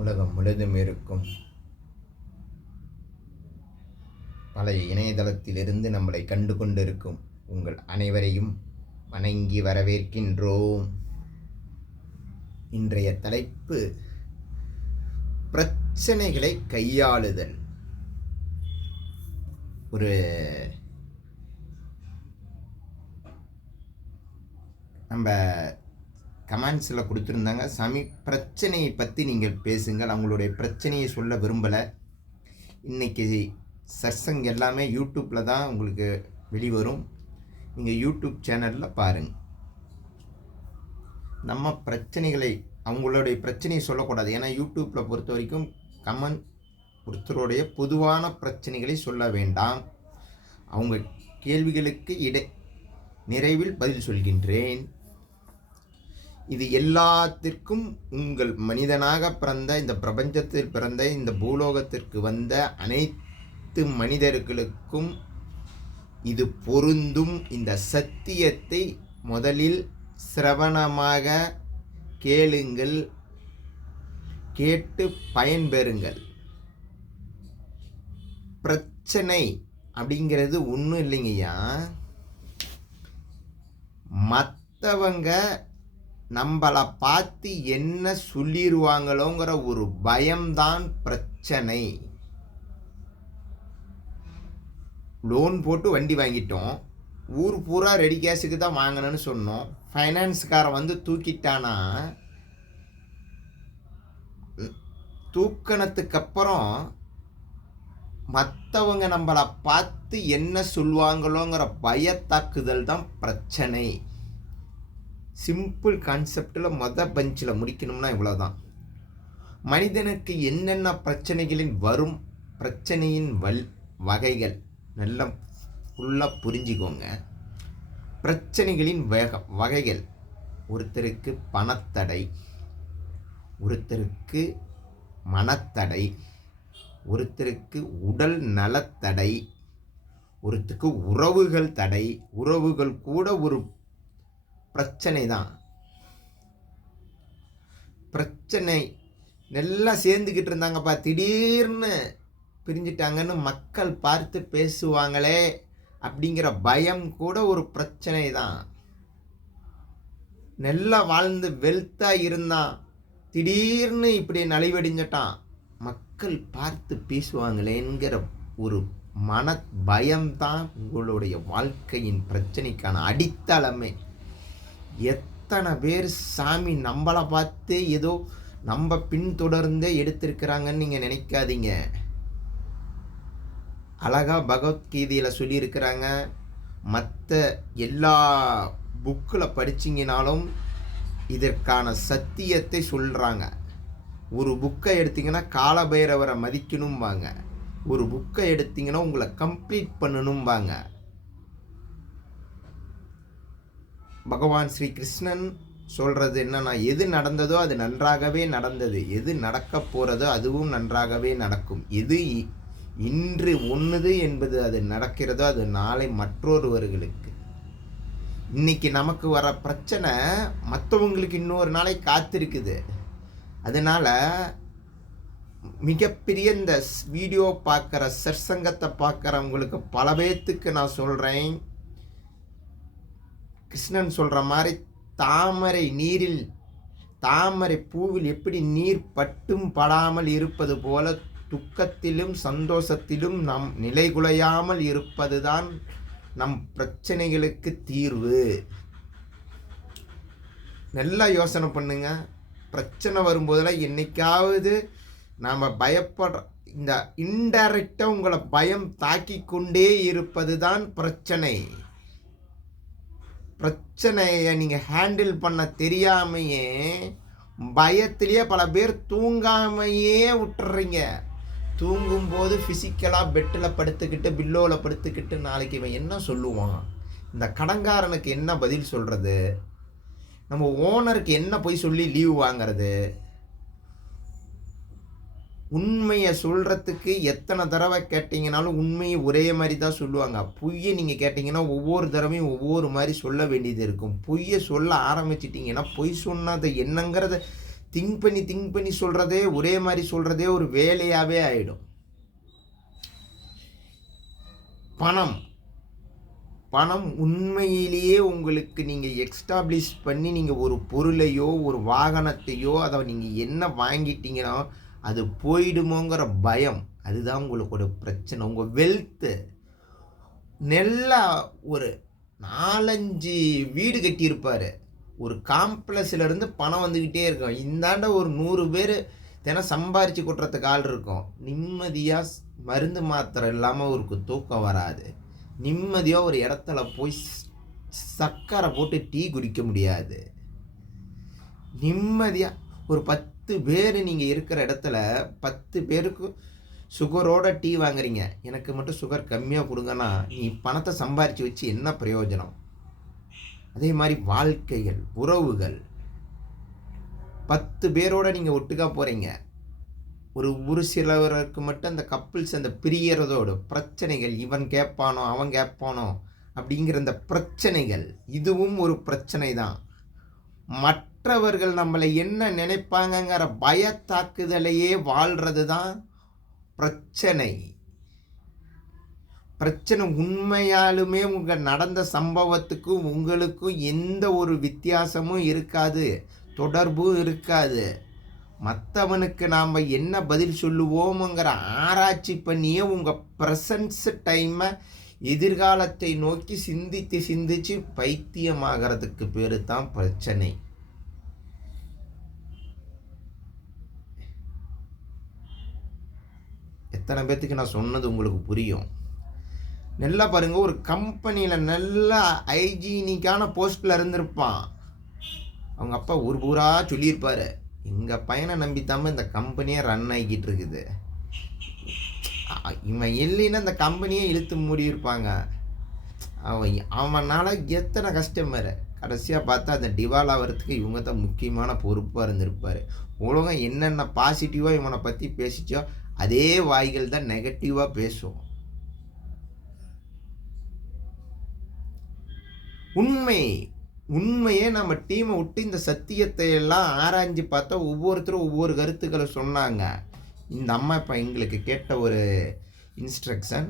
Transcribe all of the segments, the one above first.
உலகம் முழுதும் இருக்கும் பல இணையதளத்திலிருந்து நம்மளை கண்டு கொண்டிருக்கும் உங்கள் அனைவரையும் வணங்கி வரவேற்கின்றோம். இன்றைய தலைப்பு பிரச்சனைகளை கையாளுதல். ஒரு நம்ம கமெண்ட்ஸில் கொடுத்துருந்தாங்க, சாமி பிரச்சனையை பற்றி நீங்கள் பேசுங்கள், அவங்களுடைய பிரச்சனையை சொல்ல விரும்பலை. இன்றைக்கி சர்சங் எல்லாமே யூடியூப்பில் தான் உங்களுக்கு வெளிவரும், நீங்கள் யூடியூப் சேனலில் பாருங்கள். நம்ம பிரச்சனைகளை அவங்களுடைய பிரச்சனையை சொல்லக்கூடாது. ஏன்னா யூடியூப்பில் பொறுத்த வரைக்கும் கமெண்ட் ஒருத்தருடைய பொதுவான பிரச்சனைகளை சொல்ல வேண்டாம். அவங்க கேள்விகளுக்கு நிறைவில் பதில் சொல்கின்றேன். இது எல்லாத்திற்கும் உங்கள் மனிதனாக பிறந்த, இந்த பிரபஞ்சத்தில் பிறந்த, இந்த பூலோகத்திற்கு வந்த அனைத்து மனிதர்களுக்கும் இது பொருந்தும். இந்த சத்தியத்தை முதலில் சிரவணமாக கேளுங்கள், கேட்டு பயன்பெறுங்கள். பிரச்சனை அப்படிங்கிறது ஒன்றும் இல்லைங்கய்யா, மற்றவங்க நம்மளை பார்த்து என்ன சொல்லிடுவாங்களோங்கிற ஒரு பயம்தான் பிரச்சனை. லோன் போட்டு வண்டி வாங்கிட்டோம், ஊர் பூரா ரெடி கேஷுக்கு தான் வாங்கணும்னு சொன்னோம். ஃபைனான்ஸ்காரன் வந்து தூக்கிட்டானா, தூக்கணத்துக்கு அப்புறம் மற்றவங்க நம்மளை பார்த்து என்ன சொல்லுவாங்களோங்கிற பயத்தாக்குதல் தான் பிரச்சனை. சிம்பிள் கான்செப்டில் பஞ்சில் முடிக்கணும்னா இவ்வளோதான். மனிதனுக்கு என்னென்ன பிரச்சனைகளின் வரும், பிரச்சனையின் வகைகள் நல்லா ஃபுல்லாக புரிஞ்சுக்கோங்க. பிரச்சனைகளின் வகைகள்: ஒருத்தருக்கு பணத்தடை, ஒருத்தருக்கு மனத்தடை, ஒருத்தருக்கு உடல் நலத்தடை, ஒருத்தருக்கு உறவுகள் தடை. உறவுகள் கூட ஒரு பிரச்சனை தான். பிரச்சனை நல்லா சேர்ந்துக்கிட்டு இருந்தாங்கப்பா, திடீர்னு பிரிஞ்சிட்டாங்கன்னு மக்கள் பார்த்து பேசுவாங்களே அப்படிங்கிற பயம் கூட ஒரு பிரச்சனை தான். நல்லா வாழ்ந்து வெல்த்தாக இருந்தான், திடீர்னு இப்படி நலிவடைஞ்சிட்டான், மக்கள் பார்த்து பேசுவாங்களேங்கிற ஒரு மன பயம்தான் உங்களுடைய வாழ்க்கையின் பிரச்சனைக்கான அடித்தளமே. எத்தனை பேர் சாமி நம்மளை பார்த்து ஏதோ நம்ம பின்தொடர்ந்தே எடுத்திருக்கிறாங்கன்னு நீங்கள் நினைக்காதீங்க. அழகா பகவத்கீதையில் சொல்லியிருக்கிறாங்க. மற்ற எல்லா புக்கில் படிச்சிங்கனாலும் இதற்கான சத்தியத்தை சொல்கிறாங்க. ஒரு புக்கை எடுத்திங்கன்னா காலபைரவரை மதிக்கணும்பாங்க, ஒரு புக்கை எடுத்திங்கன்னா உங்களை கம்ப்ளீட் பண்ணணும்பாங்க. பகவான் ஸ்ரீ கிருஷ்ணன் சொல்கிறது என்னன்னா, எது நடந்ததோ அது நன்றாகவே நடந்தது, எது நடக்க போகிறதோ அதுவும் நன்றாகவே நடக்கும், எது இன்று ஒன்றுது என்பது அது நடக்கிறதோ அது நாளை மற்றொருவர்களுக்கு. இன்னைக்கு நமக்கு வர பிரச்சனை மற்றவங்களுக்கு இன்னொரு நாளை காத்திருக்குது. அதனால் மிகப்பெரிய இந்த வீடியோ பார்க்குற, சற்சங்கத்தை பார்க்குறவங்களுக்கு பல பேர்த்துக்கு நான் சொல்கிறேன், கிருஷ்ணன் சொல்கிற மாதிரி தாமரை நீரில், தாமரை பூவில் எப்படி நீர் பட்டும் படாமல் இருப்பது போல துக்கத்திலும் சந்தோஷத்திலும் நம் நிலைகுலையாமல் இருப்பது தான் நம் பிரச்சனைகளுக்கு தீர்வு. நல்லா யோசனை பண்ணுங்க. பிரச்சனை வரும்போதெல்லாம் என்னைக்காவது நாம் பயப்படுற, இந்த இன்டைரக்டாக உங்களை பயம் தாக்கி கொண்டே இருப்பது தான் பிரச்சனை. பிரச்சனையை நீங்கள் ஹேண்டில் பண்ண தெரியாமையே பயத்திலேயே பல பேர் தூங்காமையே விட்டுறீங்க. தூங்கும்போது ஃபிசிக்கலாக பெட்டில் படுத்துக்கிட்டு, பில்லோவில் படுத்துக்கிட்டு, நாளைக்கு இவன் என்ன சொல்லுவான், இந்த கடன்காரனுக்கு என்ன பதில் சொல்கிறது, நம்ம ஓனருக்கு என்ன போய் சொல்லி லீவ் வாங்கிறது, உண்மையை சொல்கிறதுக்கு எத்தனை தடவை கேட்டிங்கனாலும் உண்மையை ஒரே மாதிரி தான் சொல்லுவாங்க. பொய்யை நீங்கள் கேட்டிங்கன்னா ஒவ்வொரு தடவையும் ஒவ்வொரு மாதிரி சொல்ல வேண்டியது இருக்கும். பொய்யை சொல்ல ஆரம்பிச்சிட்டிங்கன்னா பொய் சொன்னது என்னங்கிறத திங்க் பண்ணி சொல்கிறதே, ஒரே மாதிரி சொல்கிறதே ஒரு வேலையாகவே ஆகிடும். பணம் பணம் உண்மையிலேயே உங்களுக்கு நீங்கள் எக்ஸ்டாப்ளிஷ் பண்ணி நீங்கள் ஒரு பொருளையோ ஒரு வாகனத்தையோ அதை நீங்கள் என்ன வாங்கிட்டீங்கன்னா அது போயிடுமோங்கிற பயம், அதுதான் உங்களுக்கு ஒரு பிரச்சனை. உங்கள் வெல்த்து நல்லா ஒரு 4-5 வீடு கட்டியிருப்பார், ஒரு காம்ப்ளெக்ஸ்லேருந்து பணம் வந்துக்கிட்டே இருக்கும். இந்தாண்ட ஒரு 100 பேர் தினம் சம்பாரித்து கொட்டுறதுக்கு ஆள் இருக்கும். நிம்மதியாக மருந்து மாத்திரை இல்லாமல் அவருக்கு தூக்கம் வராது. நிம்மதியாக ஒரு இடத்துல போய் சர்க்கரை போட்டு டீ குடிக்க முடியாது. நிம்மதியாக ஒரு 10 பேர் நீங்கள் இருக்கிற இடத்துல 10 பேருக்கு சுகரோட டீ வாங்குறீங்க, எனக்கு மட்டும் சுகர் கம்மியாக கொடுங்கன்னா நீ பணத்தை சம்பாரித்து வச்சு என்ன பிரயோஜனம்? அதே மாதிரி வாழ்க்கைகள், உறவுகள், 10 பேரோட நீங்கள் ஒட்டுக்கா போகிறீங்க, ஒரு சிலவருக்கு மட்டும் அந்த கப்பிள்ஸ் அந்த பிரியறதோடு பிரச்சனைகள், இவன் கேட்பானோ அவன் கேட்பானோ அப்படிங்கிற அந்த பிரச்சனைகள், இதுவும் ஒரு பிரச்சனை தான். மற்றவர்கள் நம்மளை என்ன நினைப்பாங்கங்கிற பயத்தாக்குதலையே வாழ்கிறது தான் பிரச்சனை. பிரச்சனை உண்மையாலுமே உங்கள் நடந்த சம்பவத்துக்கும் உங்களுக்கும் எந்த ஒரு வித்தியாசமும் இருக்காது, தொடர்பும் இருக்காது. மற்றவனுக்கு நாம் என்ன பதில் சொல்லுவோமுங்கிற ஆராய்ச்சி பண்ணியே உங்கள் ப்ரெசன்ஸ் டைமை எதிர்காலத்தை நோக்கி சிந்தித்து பைத்தியமாகிறதுக்கு பேர் தான் பிரச்சனை. எத்தனை பேர்த்துக்கு நான் சொன்னது உங்களுக்கு புரியும்? நல்லா பாருங்கள், ஒரு கம்பெனியில் நல்லா ஹைஜீனிக்கான போஸ்ட்டில் இருந்திருப்பான். அவங்க அப்பா ஊர் பூரா சொல்லியிருப்பார், எங்கள் பையனை நம்பித்தாமல் இந்த கம்பெனியே ரன் ஆகிக்கிட்டு இருக்குது. இவன் இல்லைன்னா இந்த கம்பெனியே இழுத்து மூடியிருப்பாங்க. அவனால் எத்தனை கஸ்டமர் கடைசியாக பார்த்தா அந்த டிவால் ஆகிறதுக்கு இவங்க தான் முக்கியமான பொறுப்பாக இருந்திருப்பார். உலகம் என்னென்ன பாசிட்டிவாக இவனை பற்றி பேசிச்சோ அதே வாய்கள் தான் நெகட்டிவாக பேசும். உண்மையே நம்ம டீமை விட்டு இந்த சத்தியத்தை எல்லாம் ஆராய்ஞ்சு பார்த்தா ஒவ்வொருத்தரும் ஒவ்வொரு கருத்துக்களை சொன்னாங்க. இந்த அம்மா இப்போ எங்களுக்கு கேட்ட ஒரு இன்ஸ்ட்ரக்ஷன்,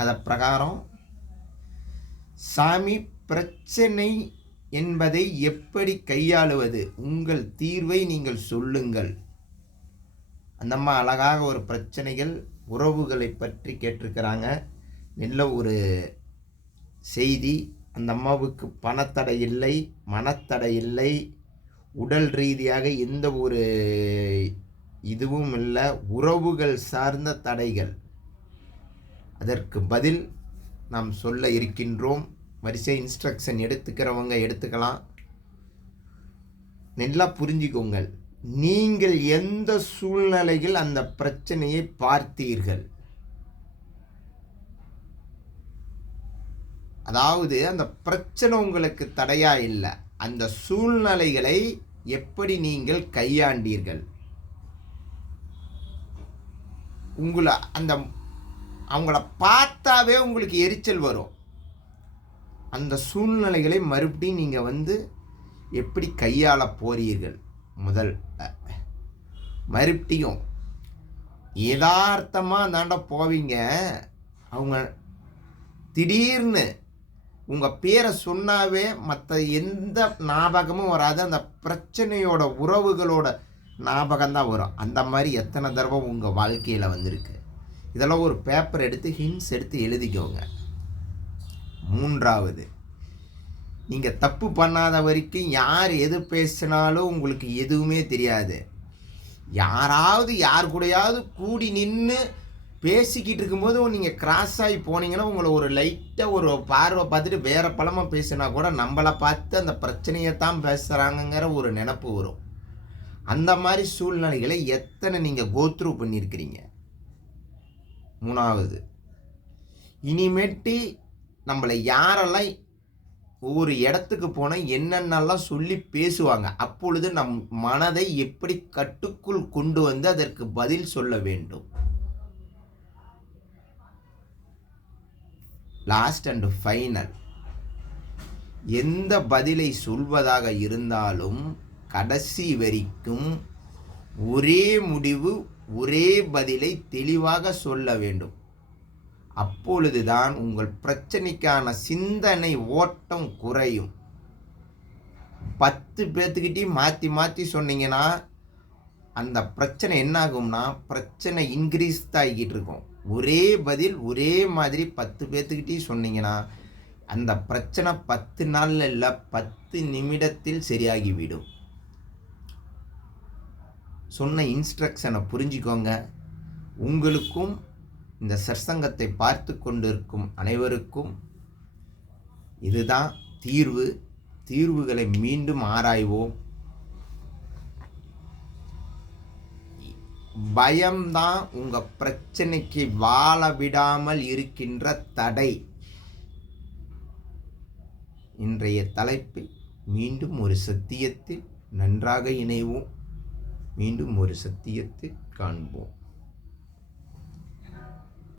அதை பிரகாரம் சாமி பிரச்சனை என்பதை எப்படி கையாளுவது, உங்கள் தீர்வை நீங்கள் சொல்லுங்கள். அந்த அம்மா அழகாக ஒரு பிரச்சனைகள் உறவுகளை பற்றி கேட்டிருக்கிறாங்க. நல்ல ஒரு செய்தி. அந்த அம்மாவுக்கு பணத்தடை இல்லை, மனத்தடை இல்லை, உடல் ரீதியாக எந்த ஒரு இதுவும் இல்லை, உறவுகள் சார்ந்த தடைகள். அதற்கு பதில் நாம் சொல்ல இருக்கின்றோம். வரிசை இன்ஸ்ட்ரக்ஷன் எடுத்துக்கிறவங்க எடுத்துக்கலாம். நல்லா புரிஞ்சுக்கோங்கள், நீங்கள் எந்த சூழ்நிலையில் அந்த பிரச்சனையை பார்த்தீர்கள், அதாவது அந்த பிரச்சனை உங்களுக்கு தடையா இல்லை, அந்த சூழ்நிலைகளை எப்படி நீங்கள் கையாண்டீர்கள். அவங்கள பார்த்தாவே உங்களுக்கு எரிச்சல் வரும். அந்த சூழ்நிலைகளை மறுபடியும் நீங்கள் எப்படி கையாள போறீர்கள். முதல் மறுபடியும் யதார்த்தமாக தாண்ட போவீங்க. அவங்க திடீர்னு உங்கள் பேரை சொன்னாவே மற்ற எந்த ஞாபகமும் வராது, அந்த பிரச்சனையோட உறவுகளோட ஞாபகம்தான் வரும். அந்த மாதிரி எத்தனை தடவை உங்கள் வாழ்க்கையில் வந்திருக்கு. இதெல்லாம் ஒரு பேப்பர் எடுத்து ஹிண்ட்ஸ் எடுத்து எழுதிக்கோங்க. மூன்றாவது, நீங்கள் தப்பு பண்ணாத வரைக்கும் யார் எது பேசினாலும் உங்களுக்கு எதுவுமே தெரியாது. யாராவது யார் கூடயாவது கூடி நின்று பேசிக்கிட்டு இருக்கும்போது நீங்கள் கிராஸ் ஆகி போனீங்கன்னா உங்களை ஒரு லைட்டாக ஒரு பார்வை பார்த்துட்டு வேறு பழமாக பேசினா கூட நம்மளை பார்த்து அந்த பிரச்சனையை தான் பேசுகிறாங்கங்கிற ஒரு நினப்பு வரும். அந்த மாதிரி சூழ்நிலைகளை எத்தனை நீங்கள் கோத்ரூ பண்ணியிருக்கிறீங்க. மூணாவது, இனிமேட்டு நம்மளை யாரெல்லாம் ஒவ்வொரு இடத்துக்கு போனால் என்னென்னலாம் சொல்லி பேசுவாங்க, அப்பொழுது நம் மனதை எப்படி கட்டுக்குள் கொண்டு வந்து அதற்கு பதில் சொல்ல வேண்டும். லாஸ்ட் அண்ட் ஃபைனல், எந்த பதிலை சொல்வதாக இருந்தாலும் கடைசி வரைக்கும் ஒரே முடிவு, ஒரே பதிலை தெளிவாக சொல்ல வேண்டும். அப்பொழுதுதான் உங்கள் பிரச்சனைக்கான சிந்தனை ஓட்டம் குறையும். 10 பேர்த்துக்கிட்டையும் மாற்றி மாற்றி சொன்னீங்கன்னா அந்த பிரச்சனை என்ன ஆகும்னா, பிரச்சனை இன்க்ரீஸ் தான் ஆகிக்கிட்டு இருக்கும். ஒரே பதில் ஒரே மாதிரி 10 பேர்த்துக்கிட்டையும் சொன்னீங்கன்னா அந்த பிரச்சனை 10 நாளில் இல்லை, 10 நிமிடத்தில் சரியாகிவிடும். சொன்ன இன்ஸ்ட்ரக்ஷனை புரிஞ்சுக்கோங்க. உங்களுக்கும் இந்த சற்சங்கத்தை பார்த்து கொண்டிருக்கும் அனைவருக்கும் இதுதான் தீர்வு. தீர்வுகளை மீண்டும் ஆராய்வோம். பயம்தான் உங்கள் பிரச்சனைக்கு வாழ விடாமல் இருக்கின்ற தடை. இன்றைய தலைப்பை மீண்டும் ஒரு சத்தியத்தில் நன்றாக இணைவோம். மீண்டும் ஒரு சத்தியத்தை காண்போம்.